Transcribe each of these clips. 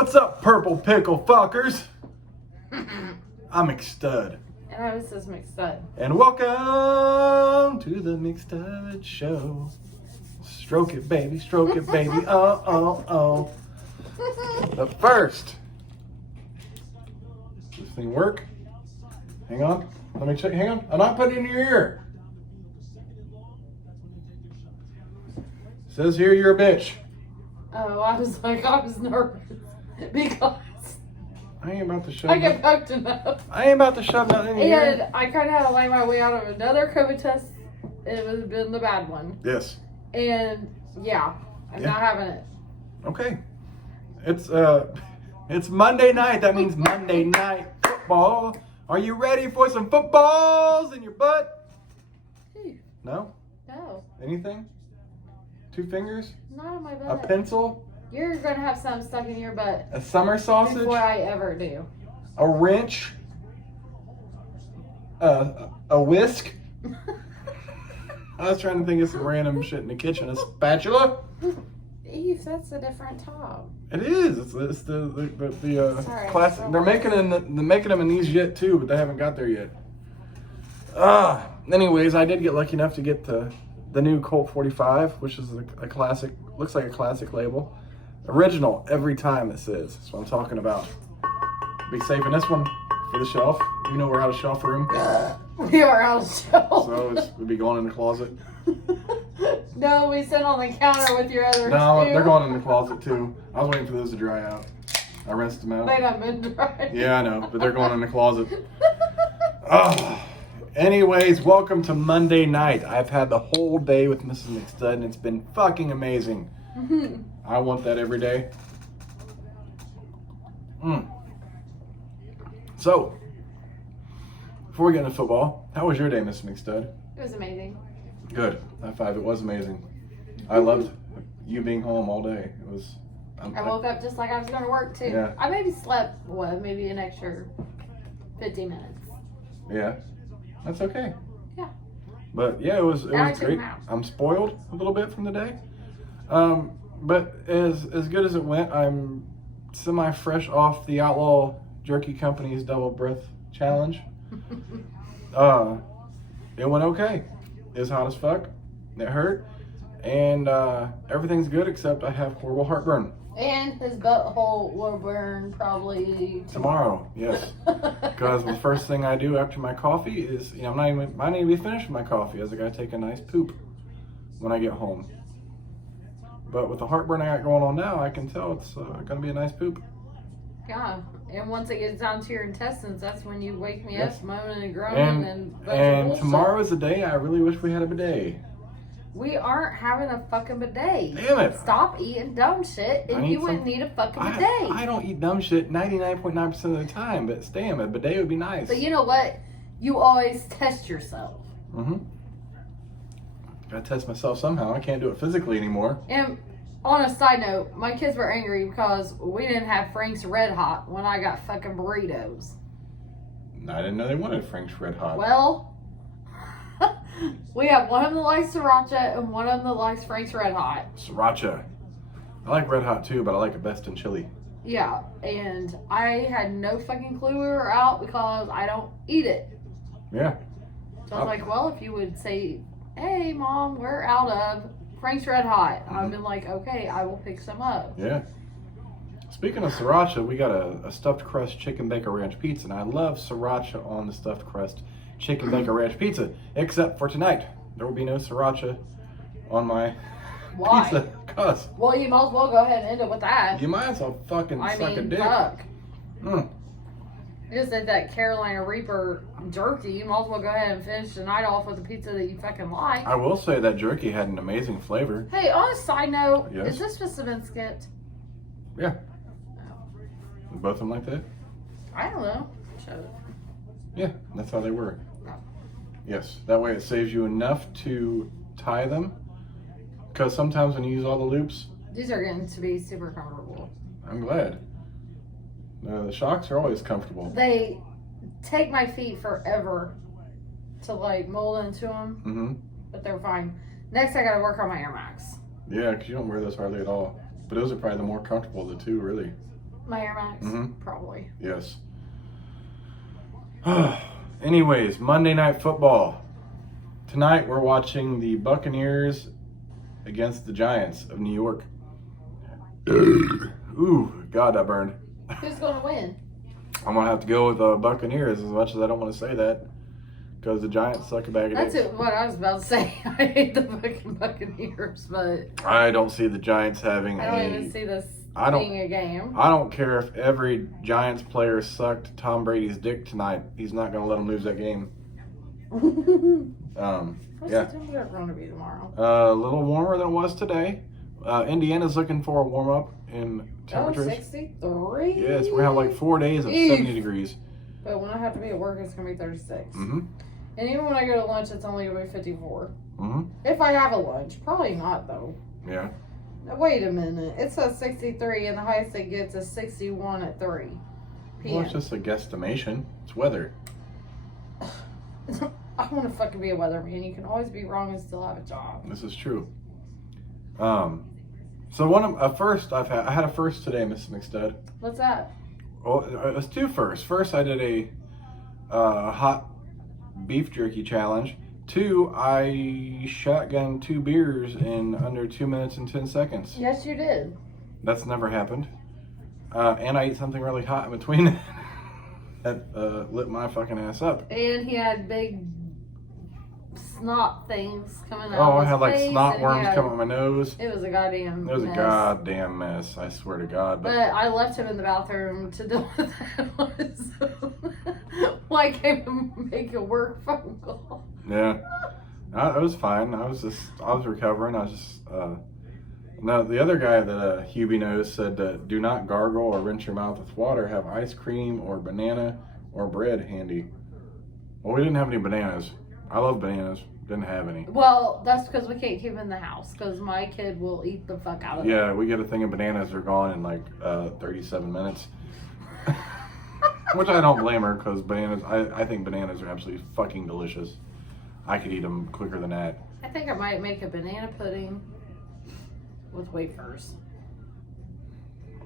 What's up, purple pickle fuckers? I'm McStud. And this is McStud. And welcome to the McStud Show. Stroke it, baby. Stroke it, baby. Oh, oh, oh. But first, does this thing work? Hang on. Let me check. Hang on. I'm not putting it in your ear. It says here you're a bitch. Oh, I was nervous because I ain't about to shove I get poked enough. I ain't about to shove nothing in your ear. And I kind of had to lay my way out of another COVID test. It was been the bad one. Yes. And yeah, I'm not having it. Okay. It's Monday night. That means Monday night football. Are you ready for some footballs in your butt? No? No. Anything? 2 fingers? Not on my butt. A pencil? You're going to have something stuck in your butt. A summer sausage? Before I ever do. A wrench? A whisk? I was trying to think of some random shit in the kitchen. A spatula? Eve, that's a different top. It is. It's the Sorry, classic. They're making them in these yet too, but they haven't got there yet. Anyways, I did get lucky enough to get the new Colt 45, which is a classic. Looks like a classic label. Original every time, it says. That's what I'm talking about. Be saving this one for the shelf. You know we're out of shelf room. We are out of shelf. So we'll be going in the closet. No, we sit on the counter with your other No, two. they're going in the closet too. I was waiting for those to dry out. I rinsed them out. They done been dry. Yeah, I know, but they're going in the closet. Anyways, welcome to Monday night. I've had the whole day with Mrs. McStud, and it's been fucking amazing. I want that every day. So, before we get into football, how was your day, Mrs. McStud? It was amazing. Good. High five. It was amazing. I loved you being home all day. It was. I woke up just like I was going to work too. Yeah. I maybe slept, maybe an extra 15 minutes. Yeah. That's okay. Yeah. But yeah, it was great. I'm spoiled a little bit from the day. But as good as it went, I'm semi-fresh off the Outlaw Jerky Company's Double Breath Challenge. It went okay. It was hot as fuck. It hurt. And everything's good except I have horrible heartburn. And his butthole will burn probably tomorrow. Yes. Because the first thing I do after my coffee is, I might not even be finished with my coffee as I gotta take a nice poop when I get home. But with the heartburn I got going on now, I can tell it's gonna be a nice poop. Yeah. And once it gets down to your intestines, that's when you wake me up moaning and groaning and tomorrow is the day I really wish we had a bidet. We aren't having a fucking bidet. Damn it. Stop eating dumb shit and you wouldn't need a fucking bidet. I don't eat dumb shit 99.9% of the time, but damn, a bidet would be nice. But you know what? You always test yourself. Gotta test myself somehow. I can't do it physically anymore. And on a side note, my kids were angry because we didn't have Frank's Red Hot when I got fucking burritos. I didn't know they wanted Frank's Red Hot. Well, we have one of them that likes sriracha and one of them that likes Frank's Red Hot. Sriracha. I like Red Hot too, but I like it best in chili. Yeah, and I had no fucking clue we were out because I don't eat it. Yeah. So I was like, well, if you would say, hey, Mom, we're out of Frank's Red Hot, I've been like, okay, I will pick some up. Yeah. Speaking of sriracha, we got a stuffed crust chicken bacon ranch pizza, and I love sriracha on the stuffed crust chicken bacon ranch pizza, except for tonight. There will be no sriracha on my pizza. Cause well, you might as well go ahead and end it with that. You might as well fucking suck a dick. Fuck. You just ate that Carolina Reaper jerky. You might as well go ahead and finish the night off with a pizza that you fucking like. I will say that jerky had an amazing flavor. Hey, on a side note, yes. Is this supposed to have been skipped? Yeah. Both of them like that? I don't know. Shut up. Yeah, that's how they were. Yes, that way it saves you enough to tie them. Because sometimes when you use all the loops... These are getting to be super comfortable. I'm glad. The shocks are always comfortable. They take my feet forever to mold into them. But they're fine. Next I gotta work on my Air Max. Yeah, because you don't wear those hardly at all. But those are probably the more comfortable of the two, really. My Air Max? Mhm. Probably. Yes. Anyways, Monday Night Football. Tonight we're watching the Buccaneers against the Giants of New York. Ooh, God, that burned. Who's going to win? I'm going to have to go with the Buccaneers as much as I don't want to say that. Because the Giants suck a bag of That's dicks. what I was about to say. I hate the fucking Buccaneers, but I don't see the Giants having I don't even see this being a game. I don't care if every Giants player sucked Tom Brady's dick tonight. He's not going to let him lose that game. What's Yeah. the temperature going to be tomorrow? A little warmer than it was today. Indiana's looking for a warm-up in temperatures. 63? Yes, we're going to have like 4 days of 70 degrees. But when I have to be at work, it's going to be 36. Mm-hmm. And even when I go to lunch, it's only going to be 54. Mm-hmm. If I have a lunch. Probably not, though. Yeah. Now, wait a minute. It says 63, and the highest it gets is 61 at 3 p.m. Well, it's just a guesstimation. It's weather. I want to fucking be a weatherman. You can always be wrong and still have a job. This is true. So I had a first today, Miss McStud. What's that? Well, it was two firsts. First, I did a hot beef jerky challenge. 2, I shotgunned 2 beers in under 2 minutes and 10 seconds. Yes, you did. That's never happened. And I ate something really hot in between that lit my fucking ass up. And he had big snot things coming out Oh, of I his had like face, snot and worms coming out my nose. It was a goddamn It was mess. a goddamn mess, I swear to God. But I left him in the bathroom to deal with that on his own. Well, I came to make a work phone call. Yeah. It was fine. I was recovering. No, the other guy that Hubie knows said do not gargle or rinse your mouth with water. Have ice cream or banana or bread handy. Well, we didn't have any bananas. I love bananas. Didn't have any. Well, that's because we can't keep him in the house because my kid will eat the fuck out of it. Yeah, we get a thing of bananas. They're gone in like 37 minutes. Which I don't blame her because bananas, I think bananas are absolutely fucking delicious. I could eat them quicker than that. I think I might make a banana pudding with wafers.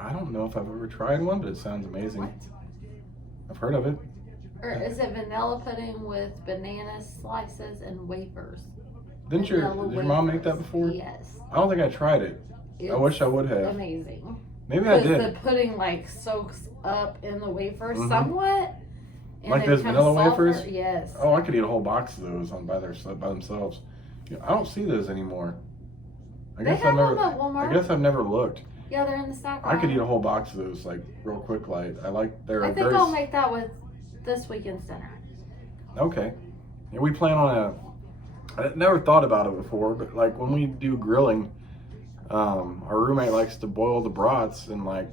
I don't know if I've ever tried one, but it sounds amazing. What? I've heard of it. Or is it vanilla pudding with banana slices and wafers? Did your mom make that before? Yes. I don't think I tried it. I wish I would have. Amazing. Maybe I Because did. the pudding like soaks up in the wafer Mhm. somewhat. and Like it those becomes vanilla softer. wafers? Yes. Oh, I could eat a whole box of those by themselves. I don't see those anymore. I They guess have I've never. them at Walmart. I guess I've never looked. Yeah, they're in the snack I could aisle. eat a whole box of those like real quick. Like I like they're I think very I'll make that with this weekend's dinner. okay. Yeah, we plan on I never thought about it before, but like when we do grilling, our roommate likes to boil the brats and like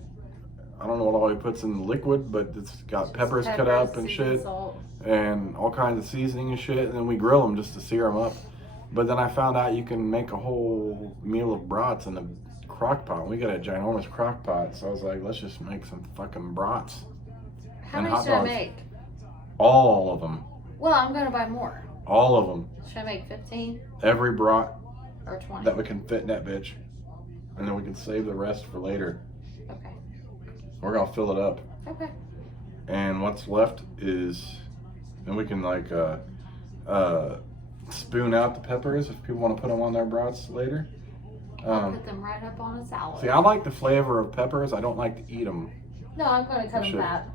I don't know what all he puts in the liquid, but it's got peppers cut up and seasoned shit, salt. and all kinds of seasoning and shit, and then we grill them just to sear them up. But then I found out you can make a whole meal of brats in a crock pot. We got a ginormous crock pot, so I was like, let's just make some fucking brats. How and many hot should I dogs. make? All of them. Well, I'm going to buy more. All of them. Should I make 15 Every brat or 20? that we can fit in that bitch. And then we can save the rest for later. Okay. We're gonna fill it up. Okay. And what's left is, then we can like spoon out the peppers if people want to put them on their brats later. I'll put them right up on a salad. See, I like the flavor of peppers. I don't like to eat them. No, I'm going to cut them Should. fat.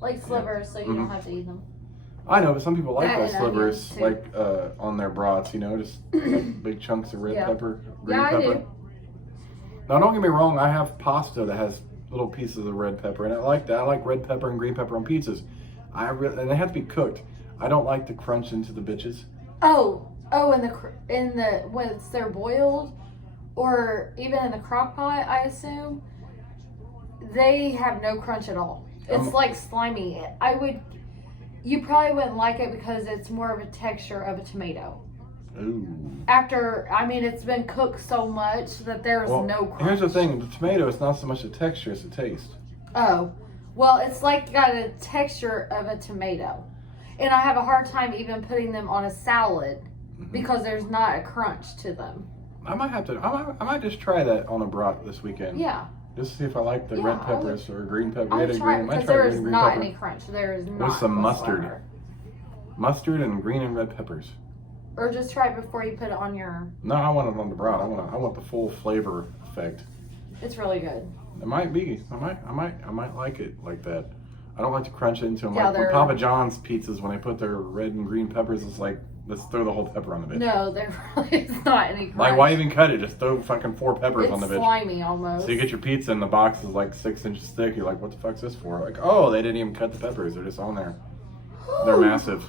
Like slivers, so you Mhm. don't have to eat them. I know, but some people like That those and slivers, onions, too. like on their brats. You know, just like big chunks of red Yeah. pepper, green Yeah, I pepper. do. Now, don't get me wrong. I have pasta that has little pieces of red pepper, and I like that. I like red pepper and green pepper on pizzas. And they have to be cooked. I don't like to crunch into the bitches. Oh, in the once they're boiled, or even in the crock pot, I assume they have no crunch at all. It's like slimy. You probably wouldn't like it because it's more of a texture of a tomato. Ooh. It's been cooked so much that there's no crunch. Here's the thing: the tomato is not so much a texture as a taste. Oh, well, it's like got a texture of a tomato, and I have a hard time even putting them on a salad because there's not a crunch to them. I might have to. I might just try that on a brat this weekend. Yeah, Just to see if I like the Yeah, red peppers or green pepper. I'll try it because there is not any crunch. There is not. With some whatsoever. Mustard and green and red peppers. Or just try it before you put it on your. No, I want it on the brown. I want the full flavor effect. It's really good. It might be. I might like it like that. I don't like to crunch it into them. Yeah, Like with Papa John's pizzas, when they put their red and green peppers, it's like, let's throw the whole pepper on the bitch. No, there really is not any crunch. Like, why even cut it? Just throw fucking 4 peppers on the bitch. It's slimy almost. So you get your pizza and the box is like 6 inches thick. You're like, what the fuck's this for? Like, oh, they didn't even cut the peppers. They're just on there. They're massive.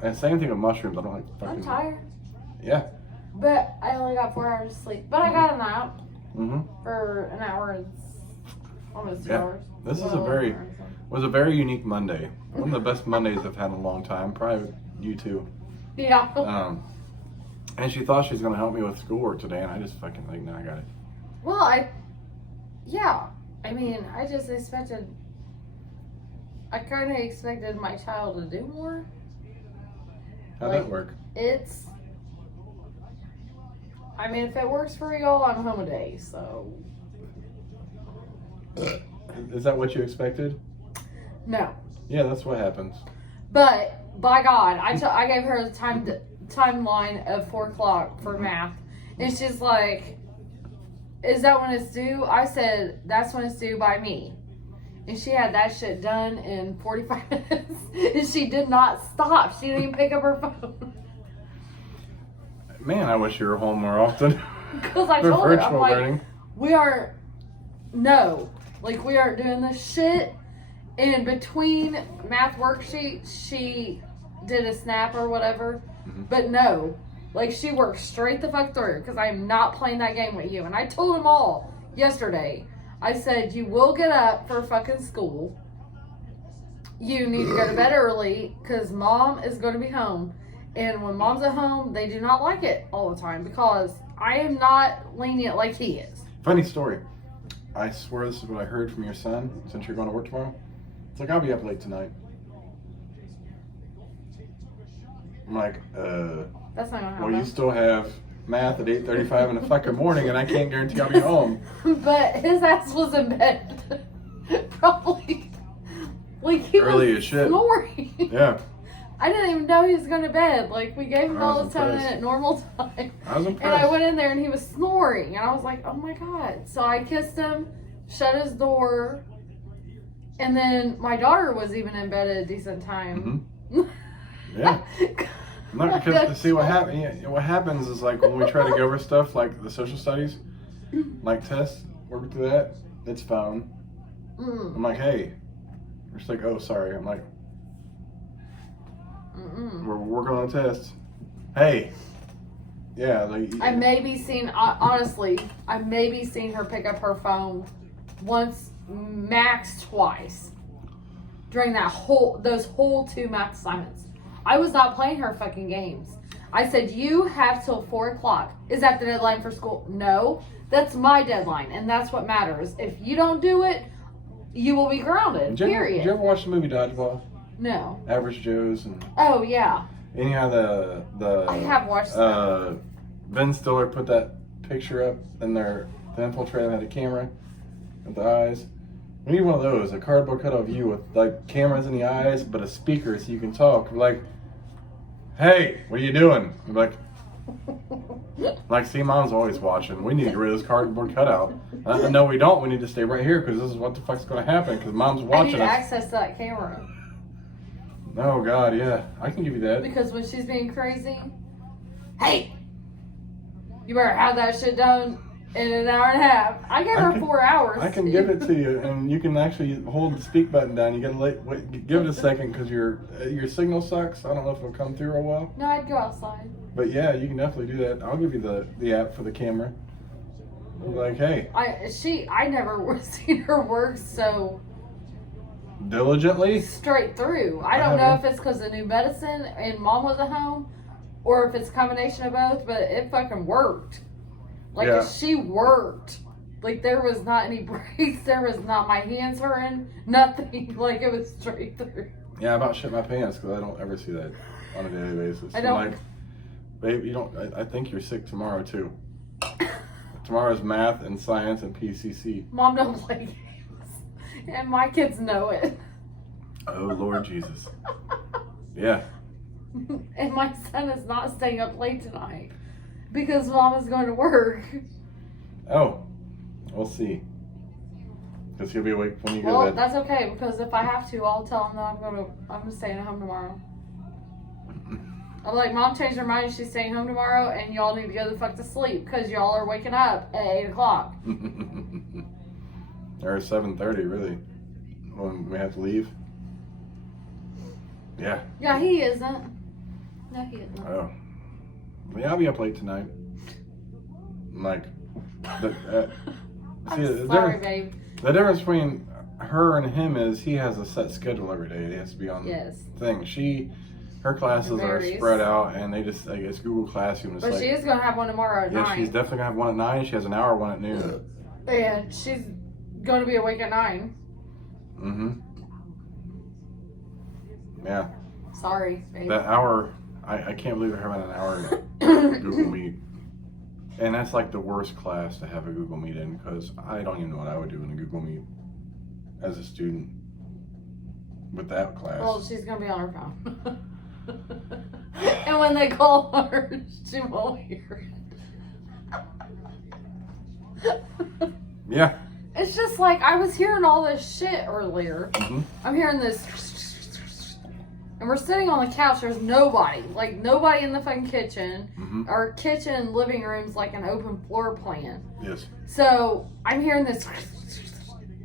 And same thing with mushrooms. I don't like fucking... I'm tired. Yeah. But I only got 4 hours of sleep. But I got a nap Mm-hmm. for an hour and almost 2 hours. This is was a very unique Monday. One of the best Mondays I've had in a long time. Probably you too. Yeah. And she thought she was going to help me with schoolwork today, and I just fucking like, no, I got it. Well, I mean, I just expected, I kind of expected my child to do more. How'd that work? I mean, if it works for y'all, I'm home a day, so. Is that what you expected? No. Yeah, that's what happens. But, by God, I gave her the timeline of 4 o'clock for math. And she's like, is that when it's due? I said, that's when it's due by me. And she had that shit done in 45 minutes. And she did not stop. She didn't even pick up her phone. Man, I wish you were home more often. Because I told her, I'm like, we aren't doing this shit. And between math worksheets, she did a snap or whatever. Mm-hmm. But no, like she worked straight the fuck through because I'm not playing that game with you. And I told them all yesterday. I said, you will get up for fucking school. You need to go to bed early because mom is going to be home. And when mom's at home, they do not like it all the time because I am not lenient like he is. Funny story. I swear this is what I heard from your son since you're going to work tomorrow. It's like, I'll be up late tonight. I'm like, that's not gonna happen. Well, you still have math at 8:35 in the fucking morning, and I can't guarantee I'll be home. But his ass was in bed. Probably. Like, he early was as shit. Snoring. Yeah. I didn't even know he was going to bed. Like, we gave him all the time impressed. at normal time. I was impressed. And I went in there and he was snoring. And I was like, oh my God. So I kissed him, shut his door. And then my daughter was even in bed at a decent time. Mm-hmm. Yeah. Not because, see, what happens is, like, when we try to go over stuff like the social studies, like tests, work through that, it's phone. I'm like, hey. She's like, oh, sorry. I'm like, we're working on a test. Hey. Yeah. Like, I maybe seen, honestly, I maybe seen her pick up her phone once, max twice, during those whole 2 math assignments. I was not playing her fucking games. I said, you have till 4 o'clock. Is that the deadline for school? No. That's my deadline, and that's what matters. If you don't do it, you will be grounded, period. Did you ever watch the movie Dodgeball? No. Average Joe's and... Oh, yeah. Anyhow, the I have watched that. Ben Stiller put that picture up, and the infiltrator had a camera with the eyes. We need one of those, a cardboard cutout of you with, like, cameras in the eyes, but a speaker so you can talk. We're like, hey, what are you doing? We're like, see, mom's always watching. We need to get rid of this cardboard cutout. No, we don't. We need to stay right here because this is what the fuck's going to happen because mom's watching us. I need access to that camera. Oh, God, yeah. I can give you that. Because when she's being crazy, hey, you better have that shit done in an hour and a half. I gave her 4 hours. I can give it to you, and you can actually hold the speak button down. You gotta give it a second because your signal sucks. I don't know if it'll come through real well. No, I'd go outside. But yeah, you can definitely do that. I'll give you the app for the camera. Like, hey. I never seen her work so diligently straight through. I don't know if it's because of new medicine and mom was at home, or if it's a combination of both. But it fucking worked. Like, she worked. Like, there was not any breaks. There was not my hands hurting. Nothing. Like, it was straight through. Yeah, I about shit my pants because I don't ever see that on a daily basis. I don't. I'm like, babe, you don't. I think you're sick tomorrow too. Tomorrow's math and science and PCC. Mom don't play games. And my kids know it. Oh, Lord Jesus. Yeah. And my son is not staying up late tonight because Mom is going to work. Oh, we'll see. Because he'll be awake when you go Well, to bed. that's okay because if I have to, I'll tell him that I'm staying at home tomorrow. I'm like, Mom changed her mind. She's staying home tomorrow, and y'all need to go the fuck to sleep because y'all are waking up at 8 o'clock. Or 7:30, really, when we have to leave. Yeah. Yeah, he isn't. No, he isn't. Oh. Well, yeah, I'll be up late tonight. Like, I'm sorry, babe. The difference between her and him is he has a set schedule every day. He has to be on Yes. the thing. Her classes are spread out, and they just, like, it's Google Classroom. It's But like, she is going to have one tomorrow at 9. yeah, she's definitely going to have one at 9. She has an hour one at noon. And she's going to be awake at 9. Mm-hmm. Yeah. Sorry, babe. That hour, I can't believe they're having an hour Google Meet. And that's like the worst class to have a Google Meet in, because I don't even know what I would do in a Google Meet as a student with that class. Well, she's going to be on her phone. And when they call her, she won't hear it. Yeah. It's just like, I was hearing all this shit earlier. Mm-hmm. I'm hearing this. And we're sitting on the couch. There's nobody. Like, nobody in the fucking kitchen. Mm-hmm. Our kitchen and living room's like an open floor plan. Yes. So, I'm hearing this.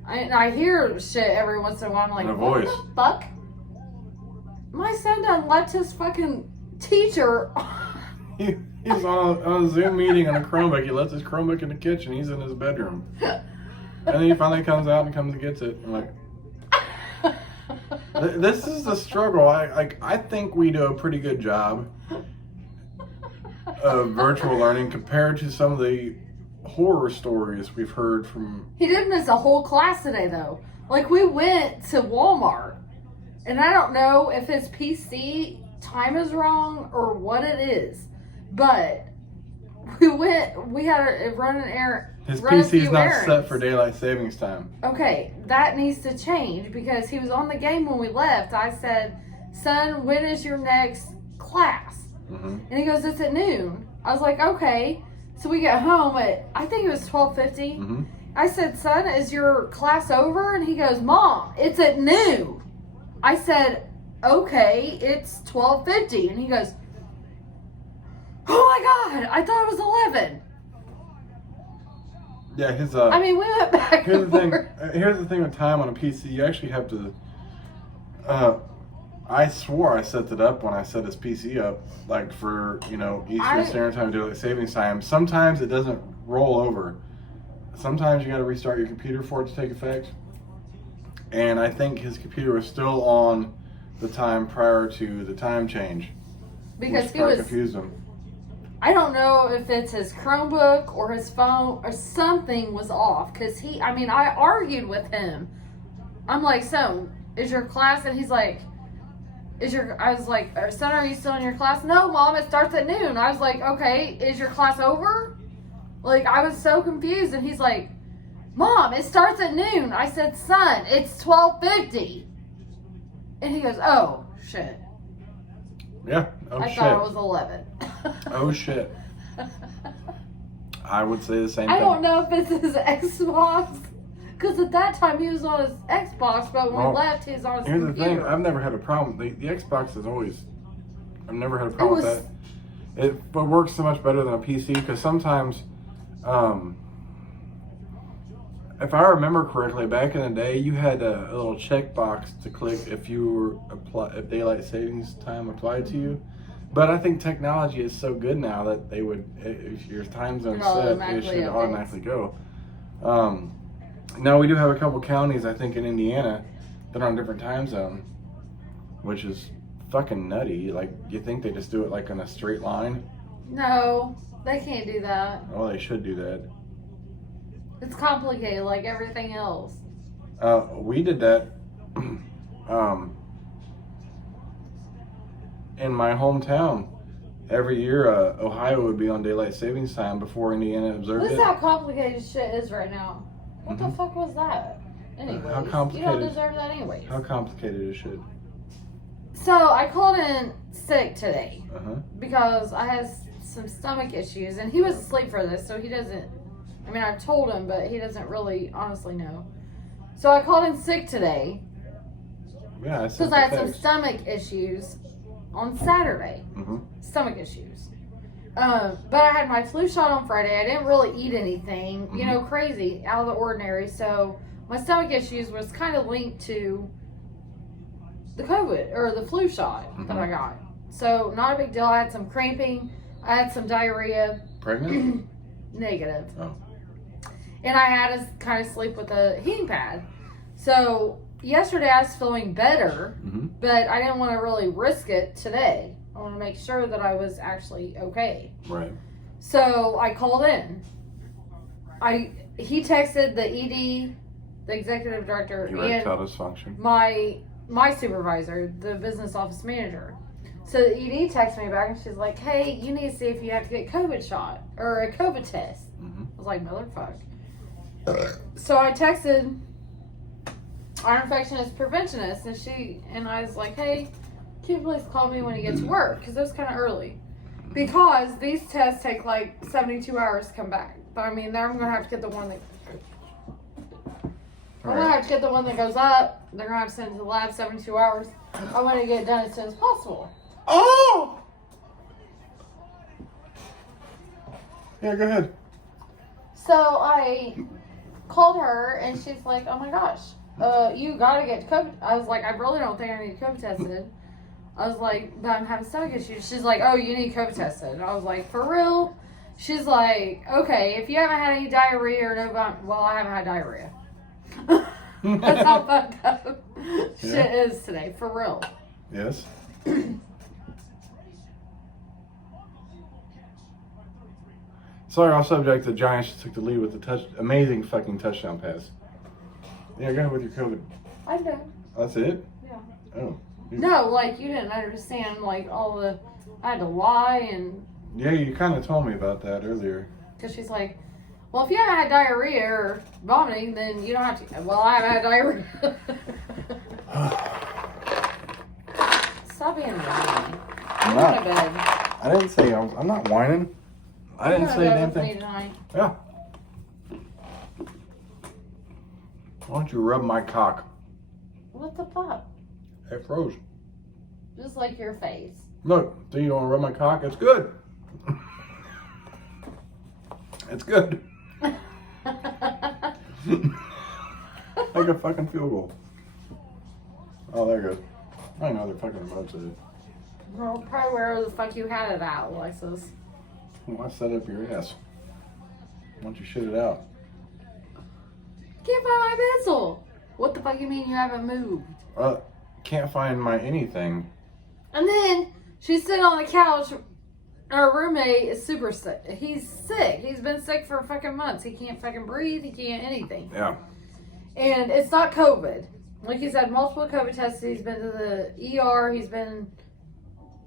And I hear shit every once in a while. I'm like, And a what voice. the fuck? My son done left his fucking teacher. He's on a Zoom meeting on a Chromebook. He left his Chromebook in the kitchen. He's in his bedroom. And then he finally comes out and comes and gets it. I'm like, this is the struggle. I think we do a pretty good job of virtual learning compared to some of the horror stories we've heard from. He did miss a whole class today, though. Like, we went to Walmart, and I don't know if his PC time is wrong or what it is, but we had to run an errand. His run a PC's few not errands. set for daylight savings time. Okay, that needs to change because he was on the game when we left. I said, son, when is your next class? Mm-hmm. And he goes, it's at noon. I was like, okay. So we get home at, I think it was 12:50. Mm-hmm. I said, son, is your class over? And he goes, Mom, it's at noon. I said, okay, it's 12:50. And he goes, oh my God, I thought it was 11. Yeah, his I mean, we went back here's and the thing. forth. Here's the thing with time on a PC. You actually have to. I swore I set it up when I set his PC up, like for Eastern Standard Time, daylight savings time. Sometimes it doesn't roll over. Sometimes you got to restart your computer for it to take effect. And I think his computer was still on the time prior to the time change, Because which he probably was, confused him. I don't know if it's his Chromebook or his phone or something was off. Because I argued with him. I'm like, so, is your class? And he's like, I was like, son, are you still in your class? No, Mom, it starts at noon. I was like, okay, is your class over? Like, I was so confused. And he's like, Mom, it starts at noon. I said, son, it's 12:50. And he goes, oh, shit. Yeah. Oh I shit. thought it was 11. Oh shit. I would say the same thing. I don't know if it's his Xbox. Because at that time he was on his Xbox, but when we left, he was on his Here's computer. the thing, I've never had a problem. The Xbox is always, I've never had a problem with that. It works so much better than a PC because sometimes, if I remember correctly, back in the day, you had a little checkbox to click if if daylight savings time applied to you. But I think technology is so good now that they would, if your time zone's set, it should automatically go. Now we do have a couple counties, I think, in Indiana that are on a different time zone, which is fucking nutty. Like, you think they just do it like on a straight line? No, they can't do that. Oh, they should do that. It's complicated like everything else. We did that in my hometown. every year Ohio would be on daylight savings time before Indiana observed Listen it. how complicated shit is right now. What the Mhm. fuck was that? Anyways, How you complicated? don't deserve that anyways. How complicated is shit? So I called in sick today Uh-huh. because I had some stomach issues, and he was asleep for this, so he doesn't. I mean, I've told him, but he doesn't really honestly know. So I called in sick today Yeah, I because I had some stomach issues on Saturday. Mm-hmm. Stomach issues. But I had my flu shot on Friday. I didn't really eat anything, you know, crazy, out of the ordinary. So my stomach issues was kind of linked to the COVID or the flu shot that I got. So not a big deal. I had some cramping. I had some diarrhea. Pregnant? Negative. Oh. And I had to kind of sleep with a heating pad. So yesterday I was feeling better, but I didn't want to really risk it today. I want to make sure that I was actually okay. Right. So I called in. He texted the ED, the executive director, Erectile dysfunction. my supervisor, the business office manager. So the ED texted me back and she's like, "Hey, you need to see if you have to get COVID shot or a COVID test." I was like, "Motherfuck." So I texted our infectionist preventionist, and I was like, "Hey, can you please call me when you get to work?" Because it was kind of early. Because these tests take like 72 hours to come back. But I mean, I'm going to have to get the one that... I'm going to have to get the one that goes up. They're going to have to send it to the lab 72 hours. I want to get it done as soon as possible. Oh! Yeah, go ahead. So I called her, and she's like, "Oh my gosh, you got to get COVID." I was like, "I really don't think I need COVID tested." I was like, "But I'm having stomach issues." She's like, "Oh, you need COVID tested." I was like, "For real?" She's like, "Okay, if you haven't had any diarrhea or well, I haven't had diarrhea." That's how fucked up shit is today, for real. Yes. Sorry, off subject. The Giants just took the lead with the amazing fucking touchdown pass. Yeah, go ahead with your COVID. I'm done. That's it? Yeah. Oh. No, like, you didn't understand, like, I had to lie, and... Yeah, you kind of told me about that earlier. Because she's like, "Well, if you haven't had diarrhea or vomiting, then you don't have to..." Well, I haven't had diarrhea. Stop being whiny. I'm going to bed. I didn't say I'm not whining. I didn't say a damn thing. Yeah. Why don't you rub my cock? What the fuck? It froze. Just like your face. Look, do you want to rub my cock? It's good. It's good. Like a fucking field goal. Oh, there it goes. I know they're fucking about to. Well, probably where the fuck you had it at, Alexis. Why set up your ass? Why don't you shit it out? Can't find my pencil. What the fuck you mean you haven't moved? Can't find my anything. And then she's sitting on the couch. Our roommate is super sick. He's sick. He's been sick for fucking months. He can't fucking breathe. He can't anything. Yeah. And it's not COVID. Like, he's had multiple COVID tests. He's been to the ER. He's been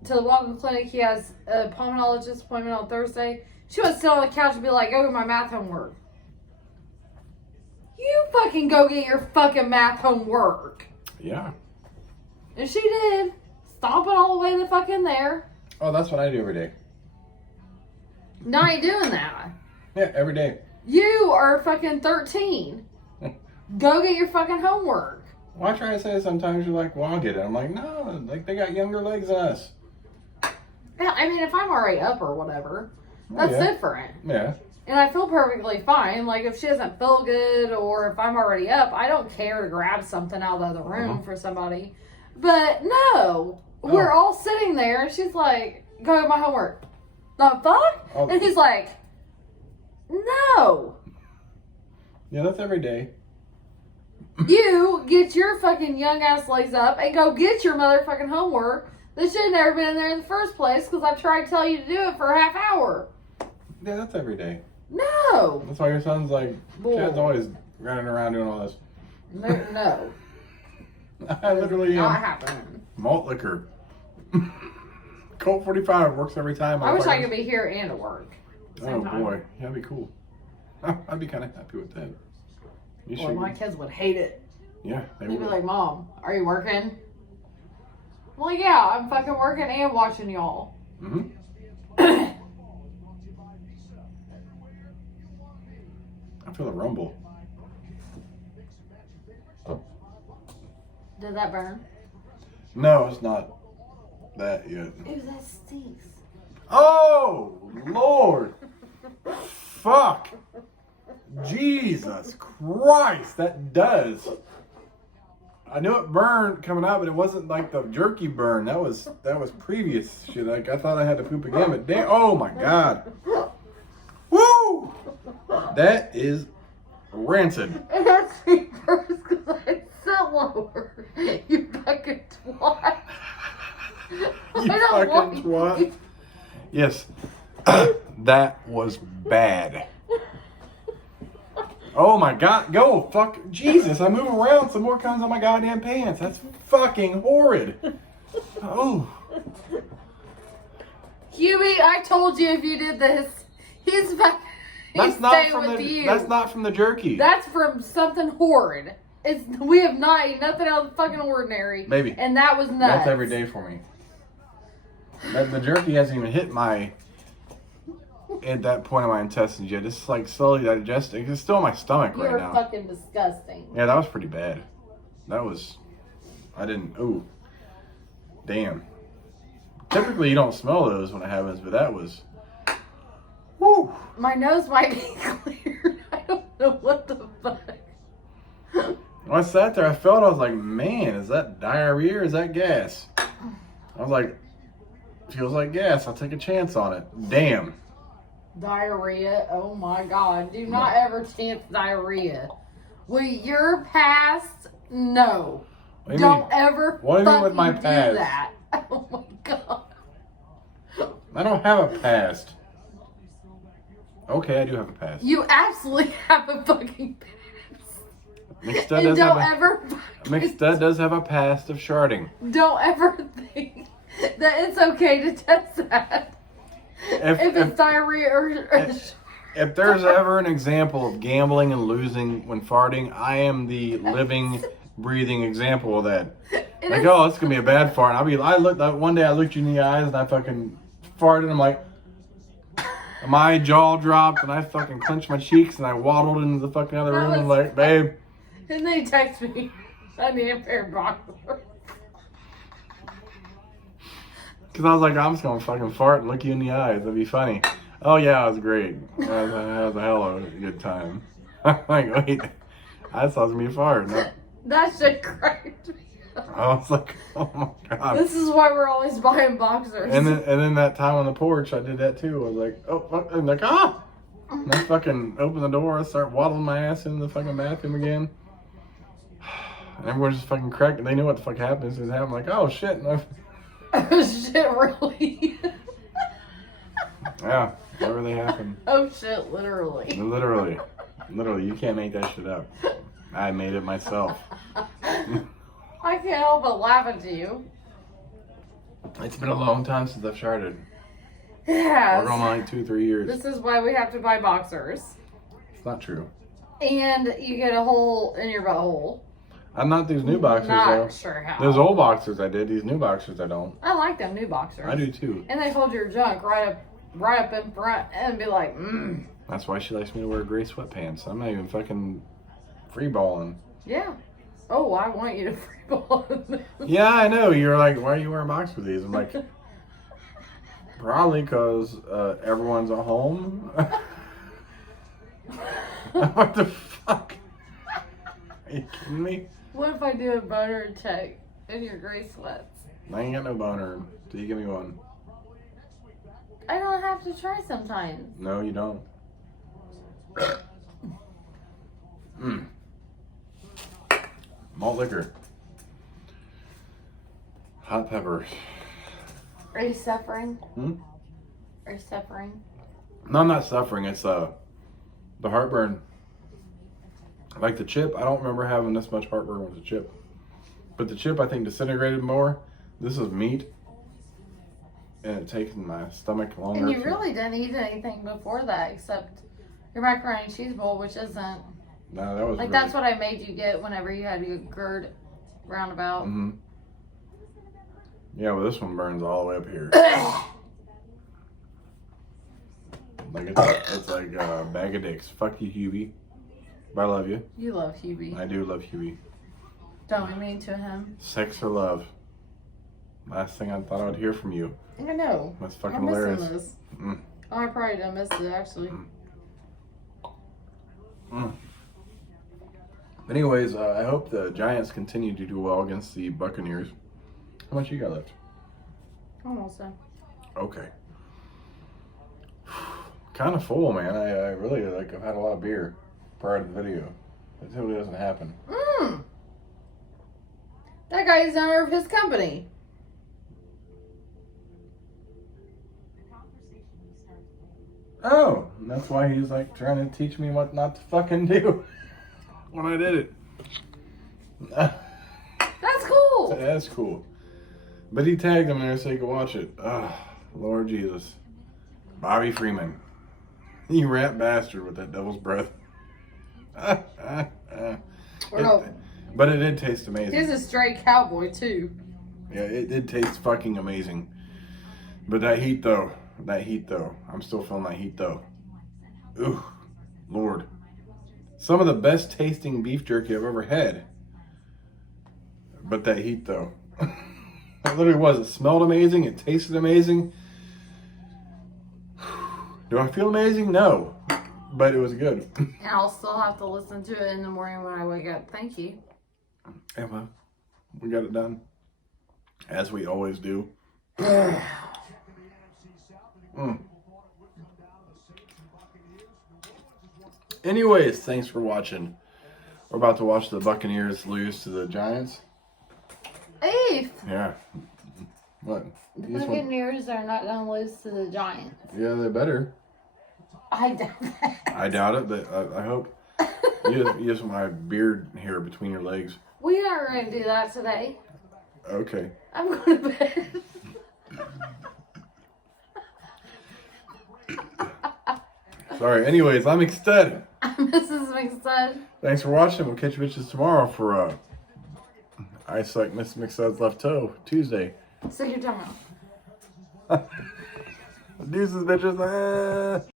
to the walk-in clinic. He has a pulmonologist appointment on Thursday. She would sit on the couch and be like, "Go get my math homework." You fucking go get your fucking math homework. Yeah. And she did. Stomping all the way the fuck in there. Oh, that's what I do every day. No, I ain't doing that. Yeah, every day. You are fucking 13. Go get your fucking homework. Well, I try to say it sometimes. You're like, "Well, I'll get it." I'm like, "No, like they got younger legs than us." Yeah, I mean, if I'm already up or whatever, that's different. Yeah. And I feel perfectly fine. Like, if she doesn't feel good or if I'm already up, I don't care to grab something out of the room for somebody. But no, we're all sitting there and she's like, "Go get my homework." The fuck? Oh. And he's like, "No." Yeah, that's every day. You get your fucking young ass legs up and go get your motherfucking homework that should have never been in there in the first place because I've tried to tell you to do it for a half hour. Yeah, that's every day. No. That's why your son's like, Bull. Chad's always running around doing all this. No. I literally Not am. happening. Malt liquor. Colt 45 works every time. I wish I could be here and at work. Oh boy, yeah, that'd be cool. I'd be kind of happy with that. Well, my kids would hate it. Yeah, they'd be like, "Mom, are you working?" I'm like, "Yeah, I'm fucking working and watching y'all." Mm-hmm. I feel a rumble. Did that burn? No, it's not that yet. Ew, that stinks. Oh, Lord. Fuck. Jesus Christ, that does. I knew it burned coming out, but it wasn't like the jerky burn. That was previous shit. Like, I thought I had to poop again, but damn, oh my God. Woo! That is rancid. And that's me first because I said lower. You fucking twat. You fucking twat. Yes. That was bad. Oh my God. Go. Fuck. Jesus. I move around some more comes on my goddamn pants. That's fucking horrid. Oh. Hubie, I told you if you did this, he's staying with you. That's not from the jerky. That's from something horrid. We have not eaten nothing else fucking ordinary. Baby. And that was nuts. That's every day for me. The jerky hasn't even hit at that point of my intestines yet. It's like slowly digesting. It's still in my stomach right now. You're fucking disgusting. Yeah, that was pretty bad. Ooh. Damn. Typically you don't smell those when it happens, but that was, woo. My nose might be cleared. I don't know what the fuck. When I sat there, I was like, man, is that diarrhea or is that gas? I was like, feels like gas. I'll take a chance on it. Damn. Diarrhea. Oh my God. Do not ever chance diarrhea. With your past, no. Don't ever what do you mean with my do past? that. Oh my God. I don't have a past. Okay, I do have a past. You absolutely have a fucking past. McStud does have a past of sharding. Don't ever think that it's okay to test that. If it's diarrhea or if there's ever an example of gambling and losing when farting, I am the living, breathing example of that. Like, oh, it's gonna be a bad fart. One day I looked you in the eyes and I fucking farted. And I'm like, my jaw dropped and I fucking clenched my cheeks and I waddled into the fucking other room and like, babe. And they text me, I need a pair of boxers. Because I was like, I'm just going to fucking fart and look you in the eyes. That'd be funny. Oh, yeah, it was great. That was a hell of a good time. I'm like, wait, I thought it was going to be a fart. No. That shit cracked me up. I was like, oh my God. This is why we're always buying boxers. And then that time on the porch, I did that too. I was like, oh, fuck. I'm like, ah! And I fucking open the door. I start waddling my ass into the fucking bathroom again. And everyone's just fucking cracked. And they knew what the fuck happened. So I'm like, oh, shit. And oh, shit, really? Yeah, that really happened. Oh, shit, literally. Literally. You can't make that shit up. I made it myself. I can't help but laugh at you. It's been a long time since I've sharded. Yeah. We're going on like 2-3 years. This is why we have to buy boxers. It's not true. And you get a hole in your butthole. I'm not these new boxers, Not though. sure how. Those old boxers I did. These new boxers I don't. I like them new boxers. I do too. And they hold your junk right up in front and be like, That's why she likes me to wear gray sweatpants. I'm not even fucking free balling. Yeah. Oh, I want you to free ball. Yeah, I know. You're like, why are you wearing boxers with these? I'm like, probably because everyone's at home. What the fuck? Are you kidding me? What if I do a boner check in your gray sweats? I ain't got no boner. So you give me one. I don't have to try sometimes. No, you don't. Malt liquor. Hot pepper. Are you suffering? Are you suffering? No, I'm not suffering. It's the heartburn. Like the chip, I don't remember having this much heartburn with the chip. But the chip, I think, disintegrated more. This is meat. and it takes my stomach longer. And you really didn't eat anything before that except your macaroni and cheese bowl, which isn't. No, that was like, really... that's what I made you get whenever you had your GERD roundabout. Mm-hmm. Yeah, well, this one burns all the way up here. Like, it's like a bag of dicks. Fuck you, Hubie. But I love you. You love Hubie. I do love Hubie. Don't be mean to him. Sex or love? Last thing I thought I would hear from you. I know. That's fucking I'm hilarious. missing this. Mm. Oh, I probably done missed it, actually. Mm. Anyways, I hope the Giants continue to do well against the Buccaneers. How much you got left? Almost done. Okay. Kind of full, man. I really, like, I've had a lot of beer prior to the video. It totally doesn't happen. That guy is the owner of his company. Oh, and that's why he's like trying to teach me what not to fucking do when I did it. That's cool. That's cool. But he tagged him there so he could watch it. Ah, Lord Jesus. Bobby Freeman. You rat bastard with that devil's breath. But it did taste amazing. He's a straight cowboy, too. Yeah, it did taste fucking amazing. But that heat, though. I'm still feeling that heat, though. Ooh, Lord. Some of the best tasting beef jerky I've ever had. But that heat, though. It literally was. It smelled amazing. It tasted amazing. Do I feel amazing? No. But it was good. And I'll still have to listen to it in the morning when I wake up. Thank you. Emma, we got it done. As we always do. Anyways, thanks for watching. We're about to watch the Buccaneers lose to the Giants. Eighth. Yeah. What? The Buccaneers are not going to lose to the Giants. Yeah, they better. I doubt that. I doubt it, but I hope. You have my beard hair between your legs. We are going to do that today. Okay. I'm going to bed. Sorry. Anyways, I'm McStud. I'm Mrs. McStud. Thanks for watching. We'll catch you bitches tomorrow for I Suck Miss McStud's Left Toe Tuesday. So you're done. Deuces, bitches.